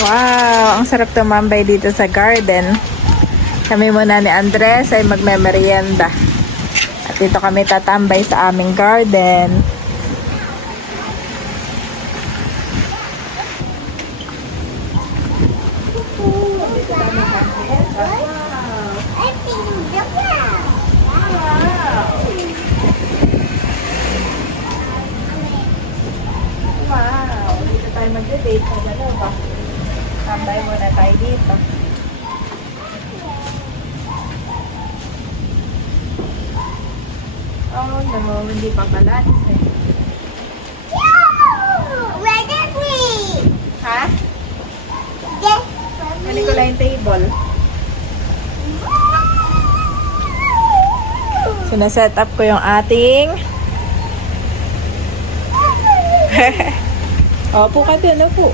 Wow, ang sarap tumambay dito sa garden. Kami muna ni Andres ay magme-merienda. At dito kami tatambay sa aming garden. Wow, dito tayo mag-date. Ano ba? Tambay muna tayo dito. Oh no, hindi pa balance eh. Where did we? Ha? Yes. Ano ko lang yung table? Sinaset up ko yung ating opo ka din, opo.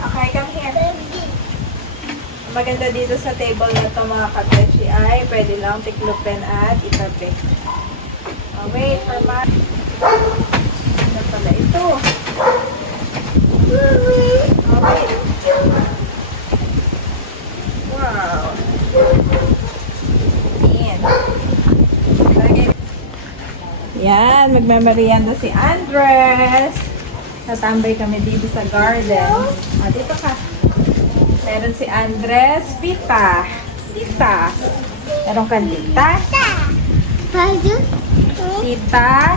Okay, come here. Maganda dito sa table na to mga kabeshi ay pwede lang tiklupin at itabi. Oh, wait for my... Ano pala ito? Oh, wait. Wow. Yan. Yan, magmemerienda si Andres. Tatambay kami dito sa garden. Ah, dito ka. Meron si Andres, pita. Tita. Meron kang tita. Tita.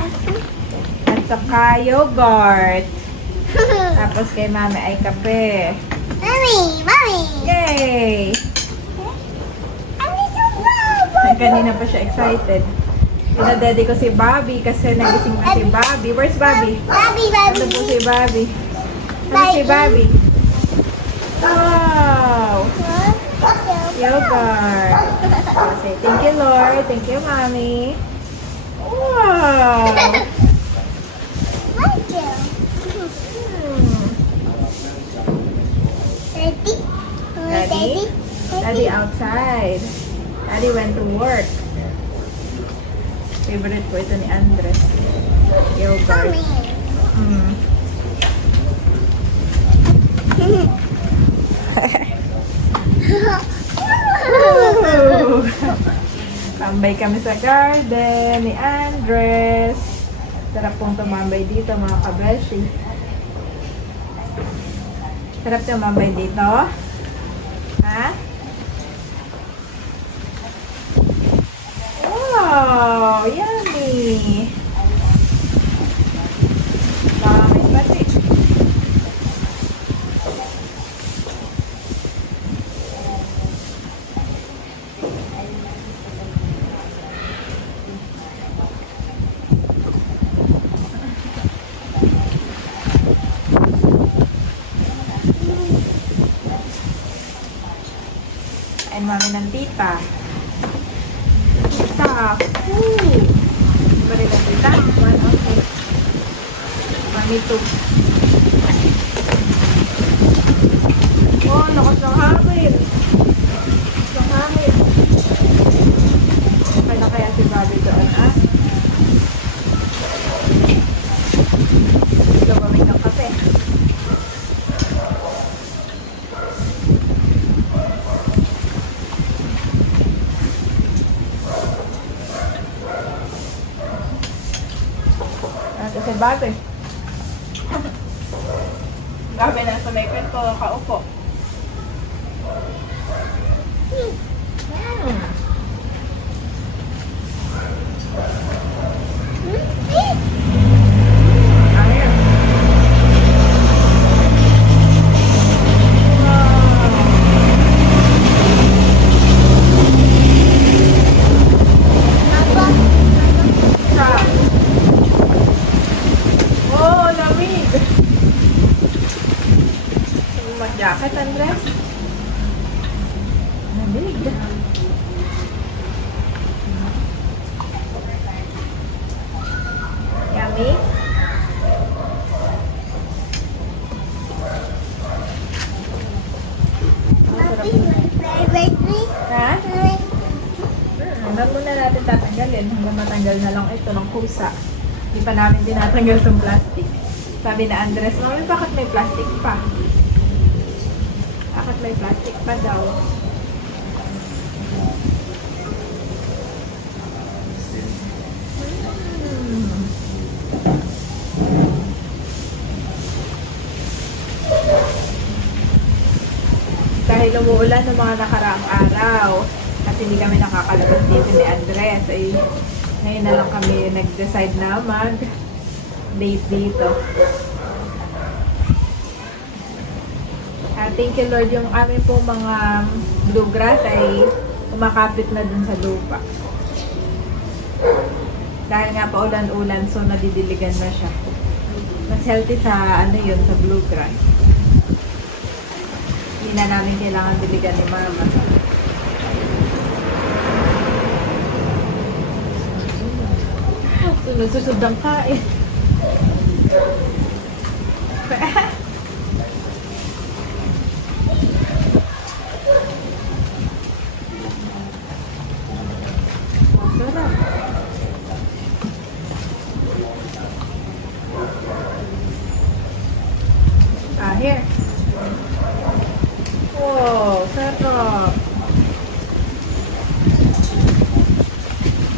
At saka yogurt. Tapos kay mami ay kape. Mommy. Yay! Ay, kanina pa siya excited. Pinadede ko si Bobby kasi nagising na si Bobby. Where's Bobby? Ano po si Bobby? Ano si Bobby? Wow! Yogurt. Say, thank you, Lord. Thank you, Mommy. Wow! Daddy outside. Daddy went to work. Favorite ko ito ni Andres. Yogurt. Tambay kami sa garden ni Andres. Sarap pong tumambay dito mga kabeshi. Sarap tumambay dito. Ha? Wow! Yummy! May pati. Kain mami ng tita. Tita. Woo! Iba rin ang tita. One, okay. Mami, two. Oh, lakas ng hangin. Lakas ng hangin. Okay na kaya si Bobby doon, ah? Gawamit ng kape. Si Bobby. Bobby na sa may kwento, kaupo. Oh, lamig! Mag-jacket, Andres? Lamig. Yummy? tatanggalin hanggang matanggal na lang ito ng kusa. Hindi pa namin tinatanggal itong plastic. Sabi na Andres, Mami, bakit may plastic pa? Bakit may plastic pa daw? Dahil umuulan ng mga nakaraang araw at hindi kami nakakalabas dito ni Andres, ay ngayon na lang kami nag-decide na mag-date dito. Thank you Lord, yung amin po mga bluegrass ay kumakapit na dun sa lupa. Dahil nga pa ulan-ulan, so nadidiligan na siya. Mas healthy sa ano yun, sa bluegrass. Hindi na namin kailangan diligan ni Mama. Sunod-susod ang kain. Masarap. Here. Wow, sarap.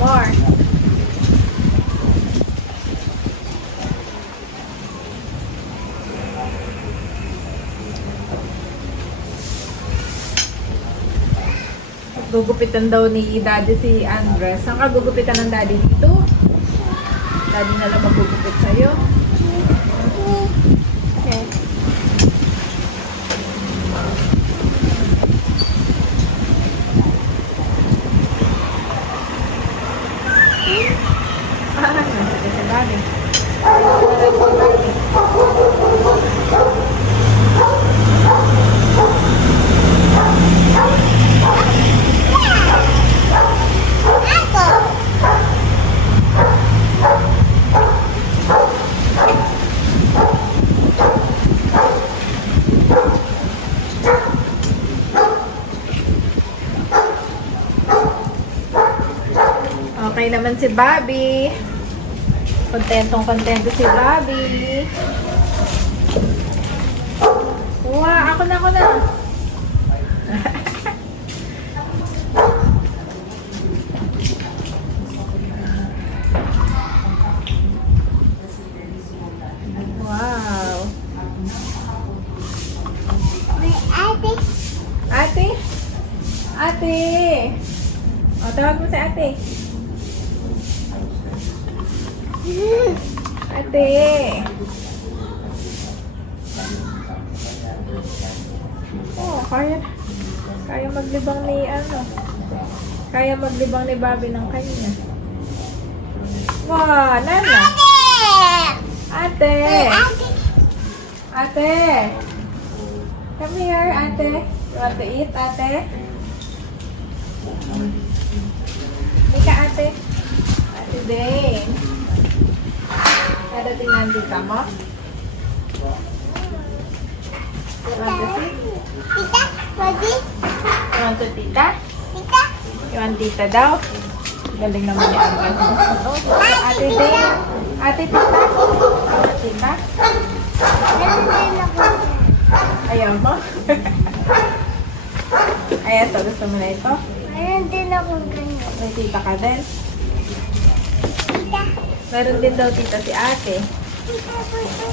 More. Gugupitan daw ni Daddy si Andres. Saan ka gugupitan ng Daddy dito? Daddy na lang magugupit sa'yo. Okay. Sige si Daddy. Okay naman si Bobby. Kontentong-kontento si Bobby. Wow, ako na. Wow. Ate? Ate? O, tawag mo si ate. Ate. Oh, kaya maglibang ni Kaya maglibang ni Bobby ng kanya. Wow, Nana. Ate. Ate. Come here, ate. You want to eat, ate? Ika, ate. Ate Dane. Dadating na ang tita mo? You want to see? Tita, Daddy, You want to tita? Tita, You want tita daw? Galing naman ni Andres. Ate Dane. Ate tita? Ate tita? meron din ako. Ayaw mo? Ayan, ito. Gusto mo na ito? Meron din ako ganyan. May tita ka din? Tita, Meron din daw tita si ate. tita, tita.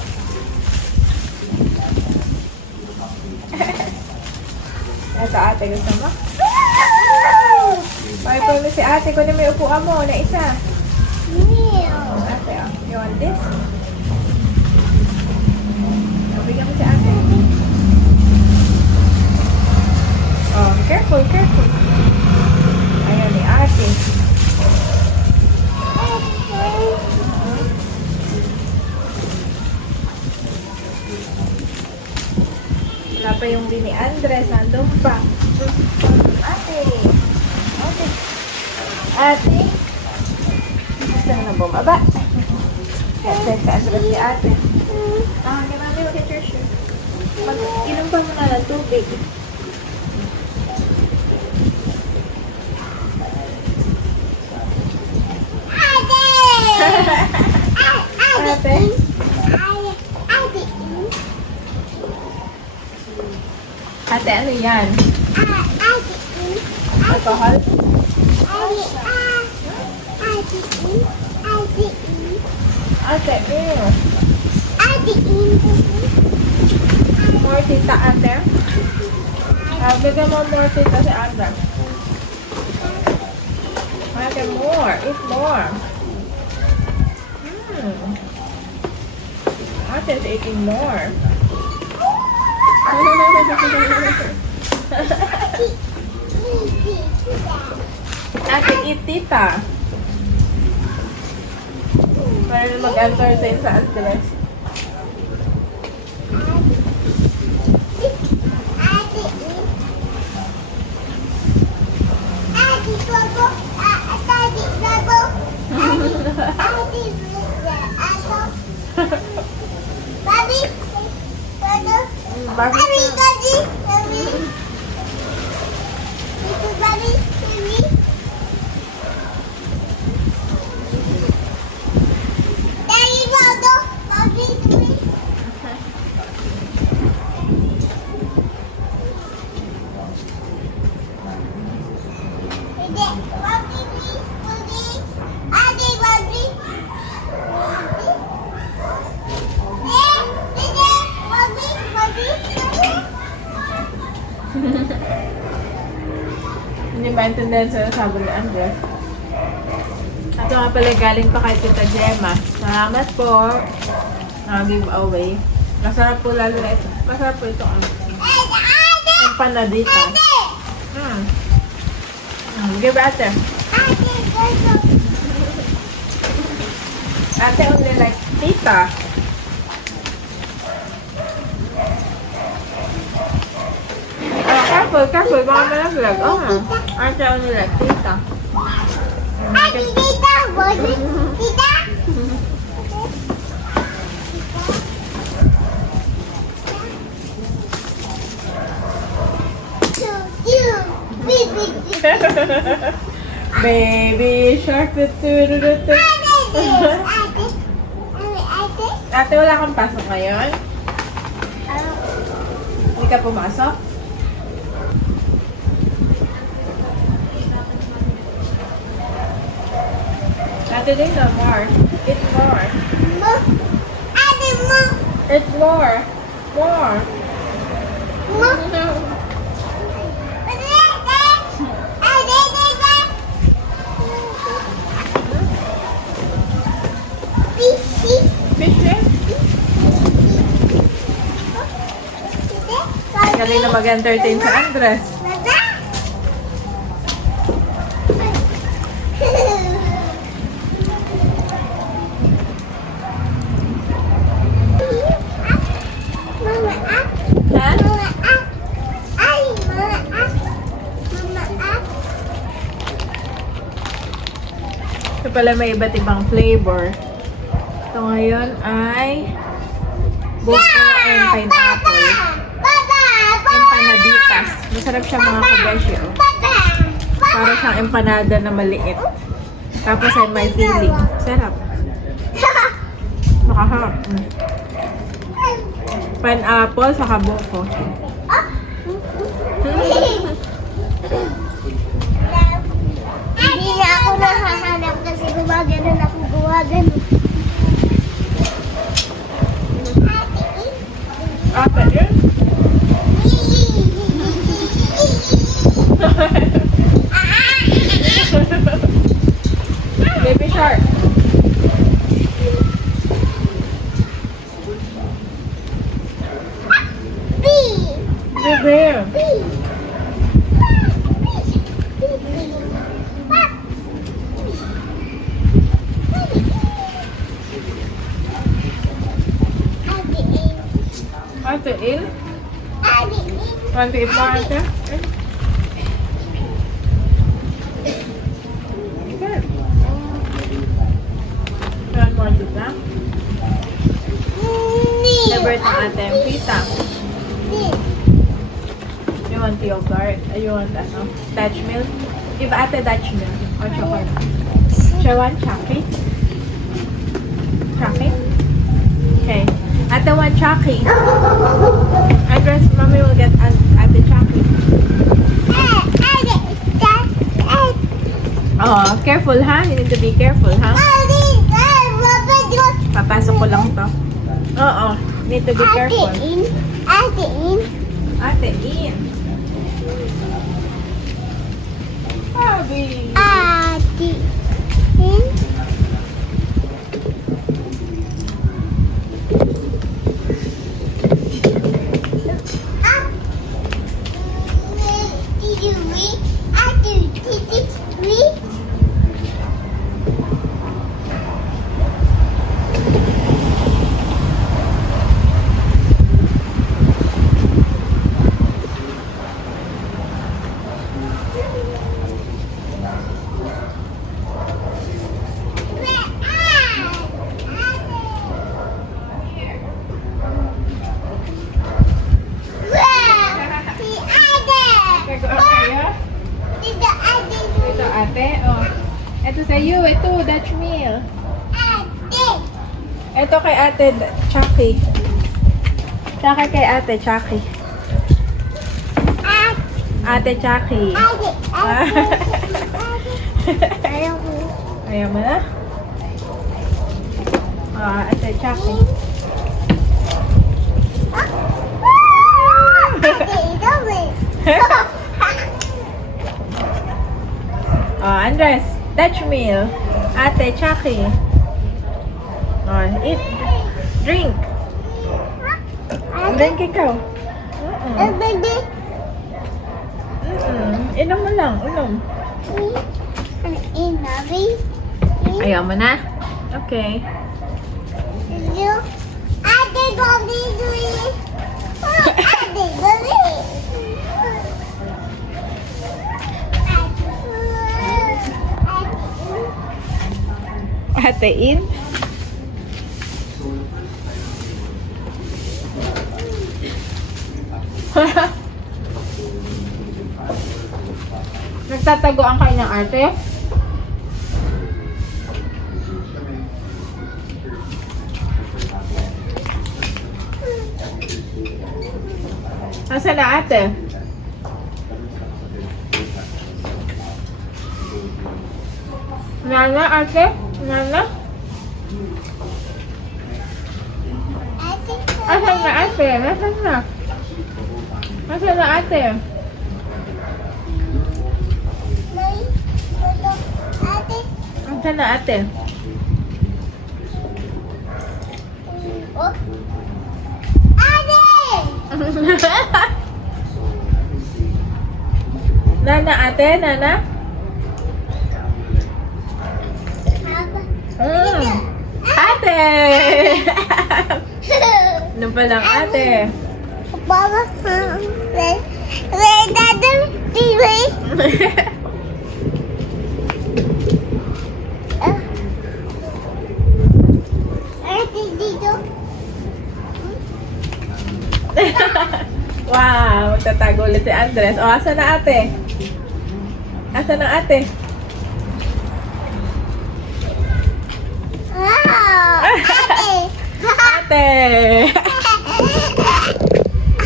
Ito ate, gusto mo? Pakipay mo si ate. Kunin mo yung upuan mo na isa. Meow. Ate, oh. You want this? Bigyan mo si ate. Oh, careful. Ayaw ni ate. Wala pa yung bini Andres. Nandun pa. Ate. Gusto mo na bumaba? Kasi sa Andres si ate. Okay, mami, look at your shoe. Inom pa muna ng tubig. Ate, ano yan? Alcohol? Ate, more tita, ate. Bigyan mo more tita si Ate. Ate, more. Eat more. Ate is eating more. Ate, eat tita. Para na mag-entertain sa Andres. Hindi maintindihan sa sabi ni Andres. Ito nga pala galing pa kay Tita Gemma. Salamat po. Giveaway. Masarap po lalo na ito. Masarap po ito. Empanadita. Give ate. Ate only like tita. Careful. Baka malaglag. Ate only like tita. Baby shark. Ate, wala kang pasok ngayon? Hindi ka pumasok? Ate, din na more. Eat more. Eat more. More. Galing na mag-entertain sa Andres. Ito pala may iba't ibang flavor. Ito ngayon ay buko and pineapple. Empanaditas. Masarap siya mga kabesyo. Para siyang empanada na maliit. Tapos ay may filling. Sarap. Makaharap. Pineapple saka buko. Hindi na ako nahahanap kasi gumagano ako gumagano. Ate, yun? Baby shark. Baby. Ate, il? Want to eat more, ate? Good. Want more tita? Favorite ng ate yung pita. You want yogurt? You want Dutch milk? Give ate Dutch milk or chocolate. She want chocolate? Chocolate? Okay. Ate want chocolate. Andres, mommy will get Ate Chucky. Oh, careful ha. You need to be careful ha. Papasok ko lang to. Oo, need to be careful. Ate in. Bobby. Gagawa kayo? Ito ate, oh. Ito sa iyo, ito, Dutch meal. Ito kay ate Chucky. Tsaka kay ate Chucky. Ate Chucky. Ayaw mo na? Ate Chucky. Andres, Dutch meal. Ate Chucky. Eat. Drink. Drink ikaw. Inom mo lang, inom. Ayaw mo na? Okay. Ate in? Nagtatagoan kayo ng ate? Nasaan na ate? Nana, ate? Nana? Asan na ate? Nasaan na? Nasaan na ate? Nasaan na ate? Nana ate? Nana? Ate! Ano pa lang ate? Wow, tatago ulit si Andres. O, asan na ate? Asan na ate? Ate!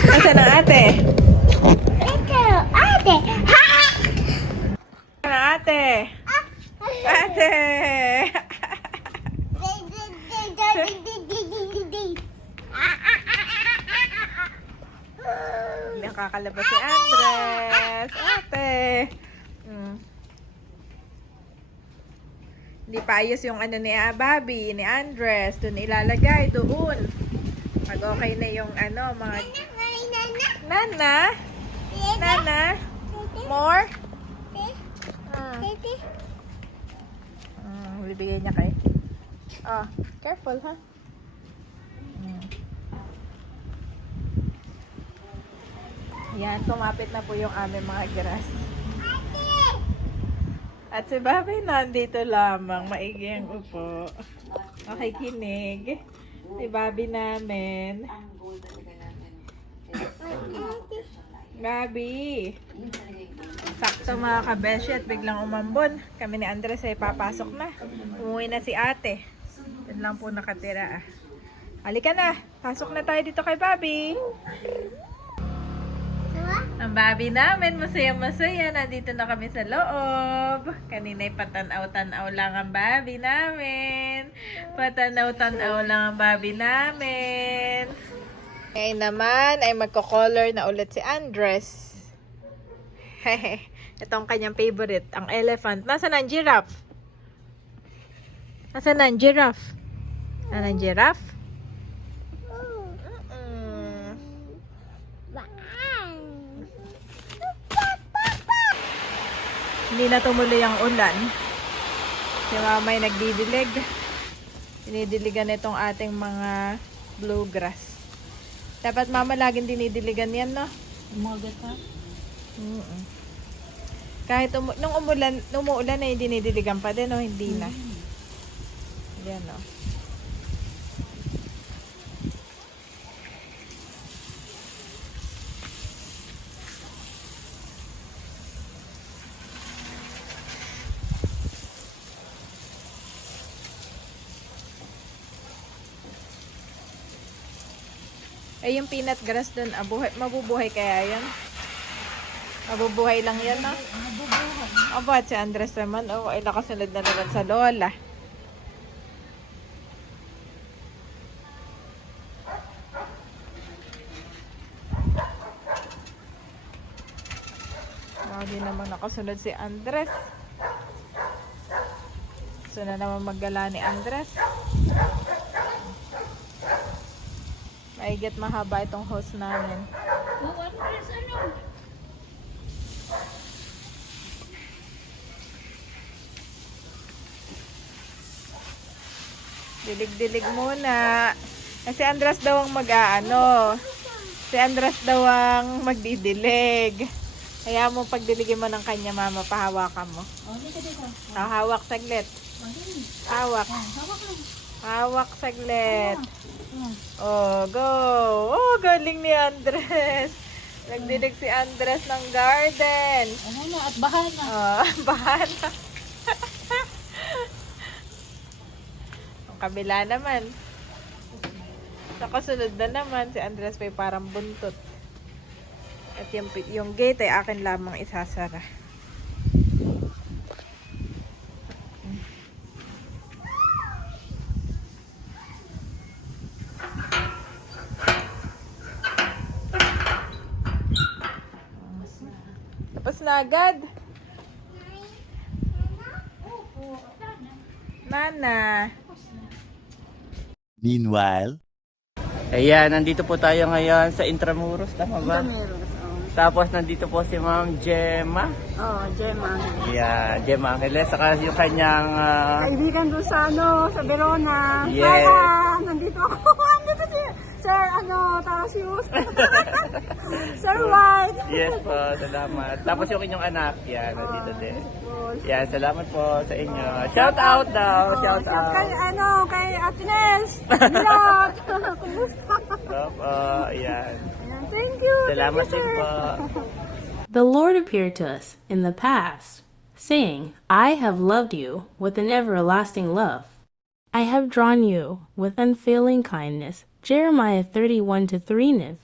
Asan na ate? Ate! Ate! Nakakalabas si Andres. Ate! Hindi pa ayos yung ano ni Bobby, ni Andres. Doon ilalagay, doon. Pag okay na yung ano, mga... Nana? Nana? More? Bibigay niya kay. Oh, careful ha. Yan, tumapit na po yung aming mga grass. At si Bobby nandito lamang, maigi ang upo. Okay, kinig. Si Bobby namin. Bobby. Sakto mga kabeshi at biglang umambon. Kami ni Andres ay papasok na. Umuwi na si ate. Yan lang po nakatira. Halika na. Pasok na tayo dito kay Bobby. Ang babi namin, masaya-masaya. Nandito na kami sa loob. Kanina'y patanaw-tanaw lang ang babi namin. Patanaw-tanaw lang ang babi namin. Ngayon naman ay magko-color na ulit si Andres. Hehe. Ito ang kanyang favorite, ang elephant. Nasaan ang giraffe? Nasaan ang giraffe? Nasaan ang giraffe? Hindi na tumuloy ang ulan. Si mamay nagdidilig. Dinidiligan itong ating mga bluegrass. Dapat mama laging dinidiligan yan, no? Umagat ha? Kahit nung umuulan na dinidiligan pa din, no? Hindi na. Yan, no? Eh, yung peanut grass dun, mabubuhay kaya yan? Mabubuhay lang yan, no? Aba, at si Andres naman, ay nakasunod na naman sa lola. Hindi naman nakasunod si Andres. Gusto na naman maggala ni Andres. Maigit mahaba itong hose namin. Dilig-dilig muna. Si Andres daw ang mag-aano. Si Andres daw ang magdidilig. Kaya mo pagdiligin mo ng kanya, mama, pahawakan mo. Hawak saglit. Hawak. Hawak saglit. Oh, go. Oh, galing ni Andres. Nagdidig si Andres ng garden. Ano na, at bahana. Oh, bahana. Ang kabila naman. Sa kasunod na naman, si Andres may parang buntot. At yung gate ay akin lamang isasara. Tapos na agad. Nana. Meanwhile, ayan, nandito po tayo ngayon sa Intramuros, tama ba? Tapos nandito po si Ma'am Gemma. Gemma. Yeah, Gemma Angeles, saka yung kanyang Kaibigan doon sa sa Verona. Yes. Kaya, nandito ako. Nandito si Sir, Tarasius. Sir White. yes po, salamat. Tapos yung inyong anak, yan, nandito din. Yan, salamat po sa inyo. Shout out daw, shout out. Kay Ate Nels. Milot. Kumusta? Opo, yan. Thank you. Salamat din po. The Lord appeared to us in the past, saying, I have loved you with an everlasting love. I have drawn you with unfailing kindness. Jeremiah 31:3.